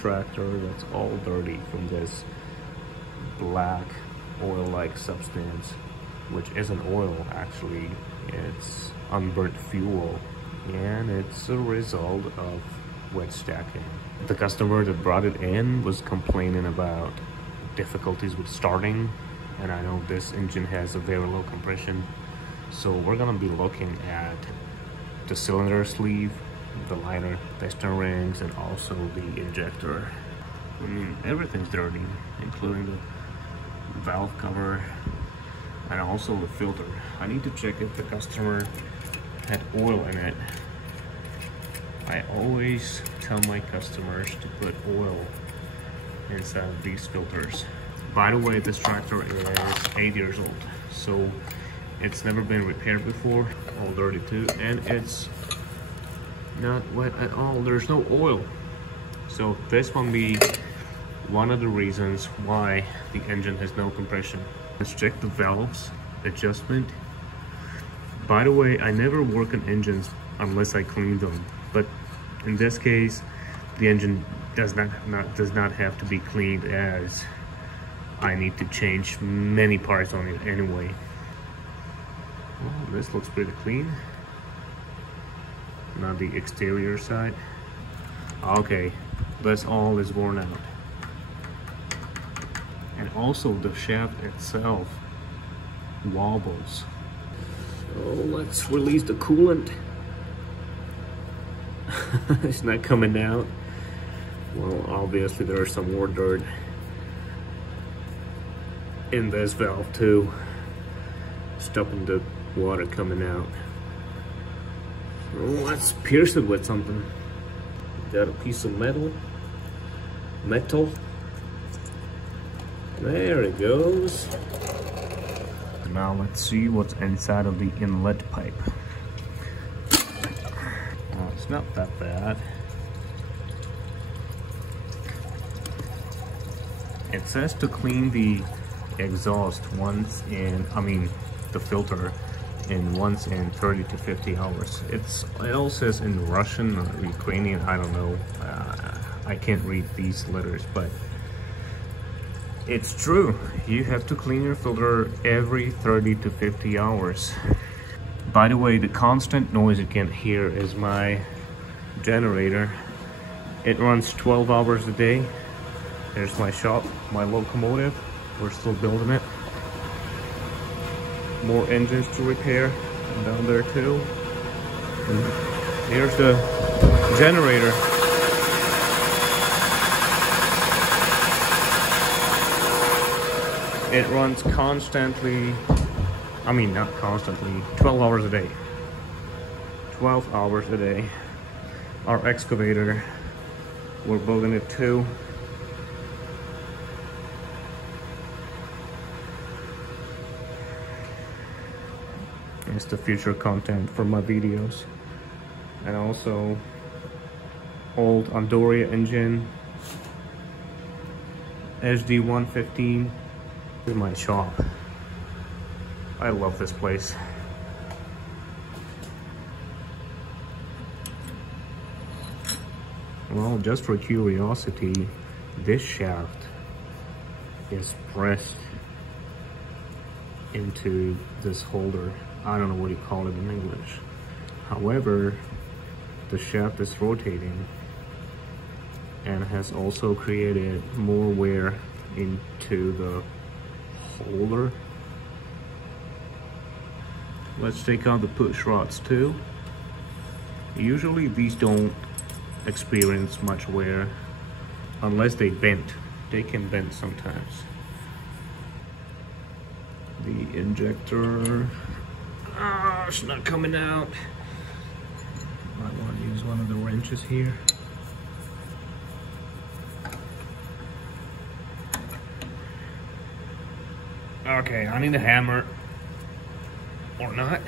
tractor that's all dirty from this black oil-like substance, which isn't oil actually. It's unburnt fuel, and it's a result of wet stacking. The customer that brought it in was complaining about difficulties with starting, and I know this engine has a very low compression, so we're gonna be looking at the cylinder sleeve, the liner, piston rings, and also the injector. I mean, everything's dirty, including the valve cover and also the filter. I need to check if the customer had oil in it. I always tell my customers to put oil inside of these filters. By the way, this tractor is 8 years old, so it's never been repaired before, all dirty too, and it's not wet at all. There's no oil. So this will be one of the reasons why the engine has no compression. Let's check the valves adjustment. By the way, I never work on engines unless I clean them, but in this case the engine does not have to be cleaned, as I need to change many parts on it anyway. Oh, this looks pretty clean. Not the exterior side. Okay, that's all is worn out. And also the shaft itself wobbles. So let's release the coolant. It's not coming out. Well, obviously there's some more dirt in this valve too, stopping the water coming out. So let's pierce it with something. Got a piece of metal. There it goes. Now let's see what's inside of the inlet pipe. It's not that bad. It says to clean the exhaust once in, the filter once in 30 to 50 hours. It all says in Russian or Ukrainian, I don't know. I can't read these letters, but it's true. You have to clean your filter every 30 to 50 hours. By the way, the constant noise you can hear is my generator. It runs 12 hours a day. There's my shop, my locomotive. We're still building it. More engines to repair down there too. And here's the generator. It runs constantly, not constantly, 12 hours a day. 12 hours a day. Our excavator, we're building it too. It's the future content for my videos. And also old Andoria engine, ZR192. This is my shop. I love this place. Well, just for curiosity, this shaft is pressed into this holder. I don't know what you call it in English. However, the shaft is rotating and has also created more wear into the holder. Let's take out the push rods too. Usually these don't experience much wear unless they bend. They can bend sometimes. The injector, it's not coming out. Might want to use one of the wrenches here. Okay, I need a hammer. Or not.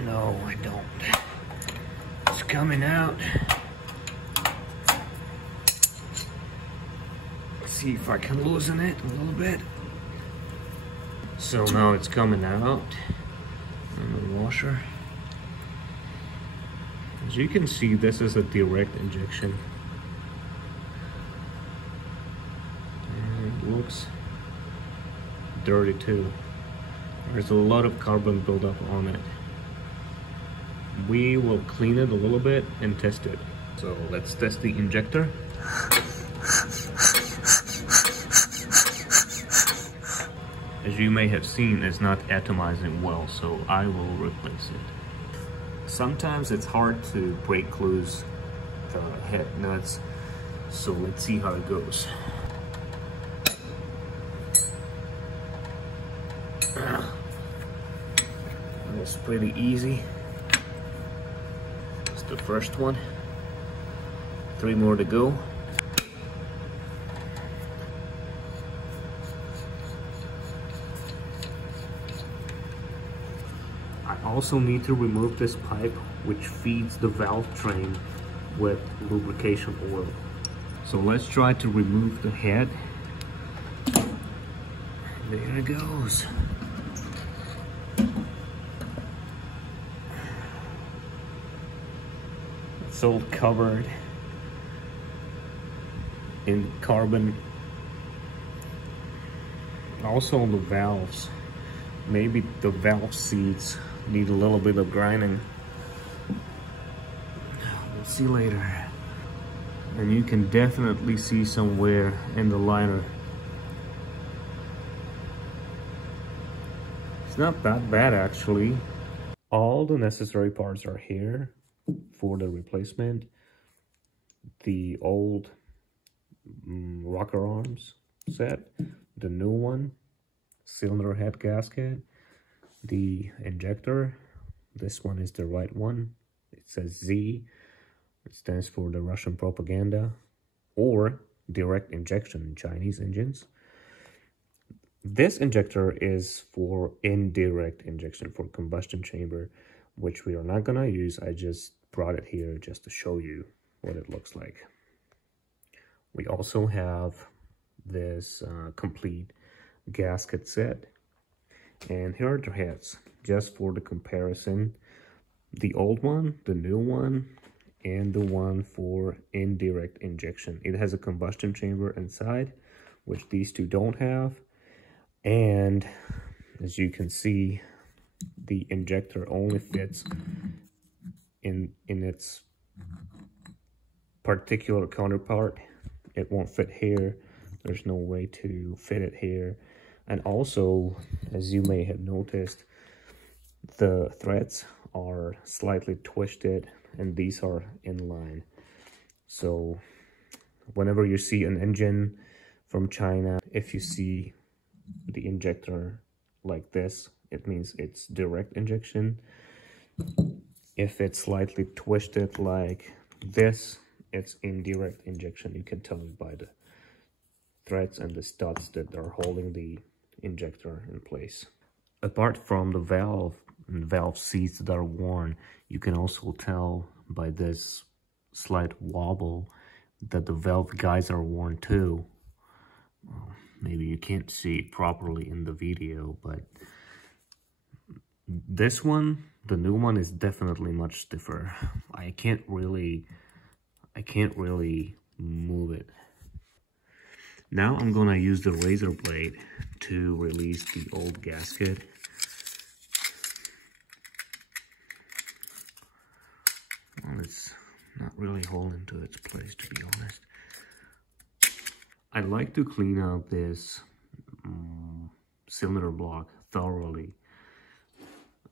No, I don't. It's coming out. Let's see if I can loosen it a little bit. So now it's coming out. And the washer. As you can see, this is a direct injection. looks dirty too. There's a lot of carbon buildup on it. We will clean it a little bit and test it. So let's test the injector. As you may have seen, it's not atomizing well, so I will replace it. Sometimes it's hard to break loose the head nuts, so let's see how it goes. That was pretty easy. It's the first one. 3 more to go. I also need to remove this pipe which feeds the valve train with lubrication oil. So let's try to remove the head. There it goes. It's all covered in carbon. Also on the valves. Maybe the valve seats need a little bit of grinding. We'll see later. And you can definitely see some wear in the liner. It's not that bad actually. All the necessary parts are here for the replacement. The old rocker arms set, the new one, cylinder head gasket, the injector. This one is the right one. It says Z. It stands for the Russian propaganda, or direct injection in Chinese engines. This injector is for indirect injection for combustion chamber, which we are not gonna use. I just brought it here just to show you what it looks like. We also have this complete gasket set, and here are the heads just for the comparison. The old one, the new one, and the one for indirect injection. It has a combustion chamber inside, which these two don't have. And as you can see, the injector only fits in its particular counterpart. It won't fit here. There's no way to fit it here. And also, as you may have noticed, the threads are slightly twisted and these are in line. So whenever you see an engine from China, if you see the injector like this, it means it's direct injection. If it's slightly twisted like this, it's indirect injection. You can tell it by the threads and the studs that are holding the injector in place. Apart from the valve and valve seats that are worn, you can also tell by this slight wobble that the valve guides are worn too. Well, maybe you can't see it properly in the video, but this one, the new one, is definitely much stiffer. I can't really move it. Now I'm gonna use the razor blade to release the old gasket. Well, it's not really holding to its place, to be honest. I'd like to clean out this cylinder block thoroughly.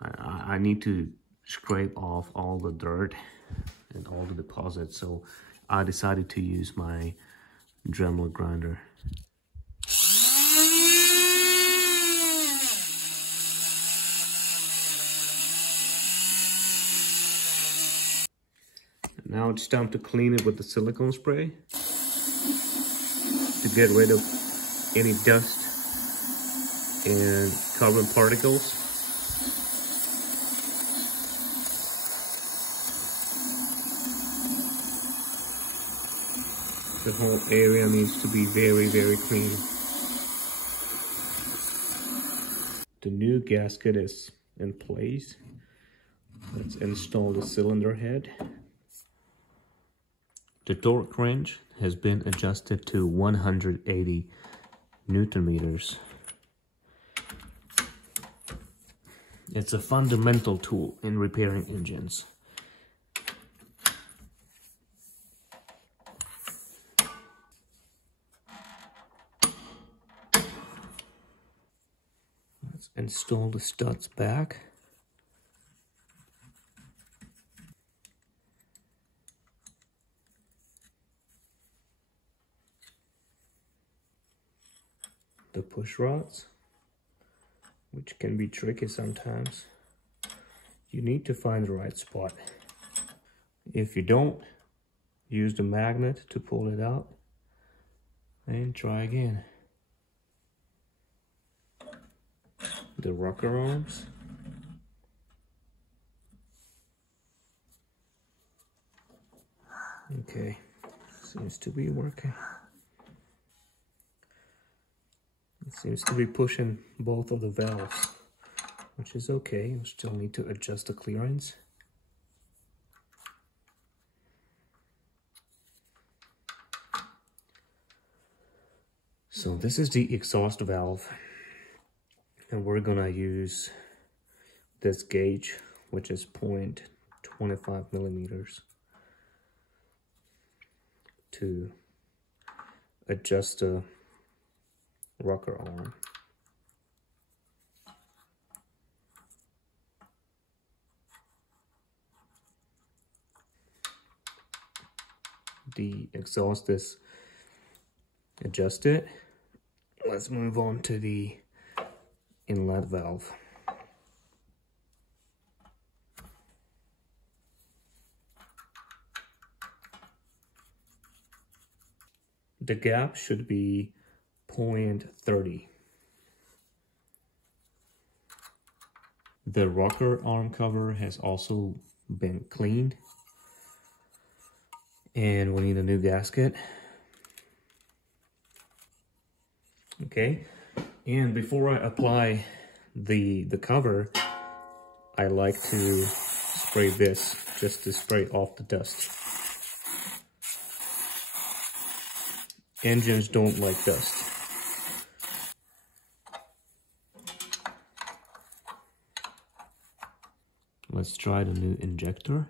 I need to scrape off all the dirt and all the deposits, so I decided to use my Dremel grinder. Now it's time to clean it with the silicone spray to get rid of any dust and carbon particles. The whole area needs to be very, very clean. The new gasket is in place. Let's install the cylinder head. The torque wrench has been adjusted to 180 Newton meters. It's a fundamental tool in repairing engines. Let's install the studs back. The push rods, which can be tricky sometimes. You need to find the right spot. If you don't, use the magnet to pull it out and try again. The rocker arms. Okay, seems to be working. It seems to be pushing both of the valves, which is okay. You still need to adjust the clearance. So this is the exhaust valve, and we're gonna use this gauge, which is 0.25 millimeters, to adjust the rocker arm. The exhaust is adjusted. Let's move on to the inlet valve. The gap should be 0.30. The rocker arm cover has also been cleaned, and we need a new gasket. Okay, and before I apply the cover, I like to spray this just to spray off the dust. Engines don't like dust. Let's try the new injector.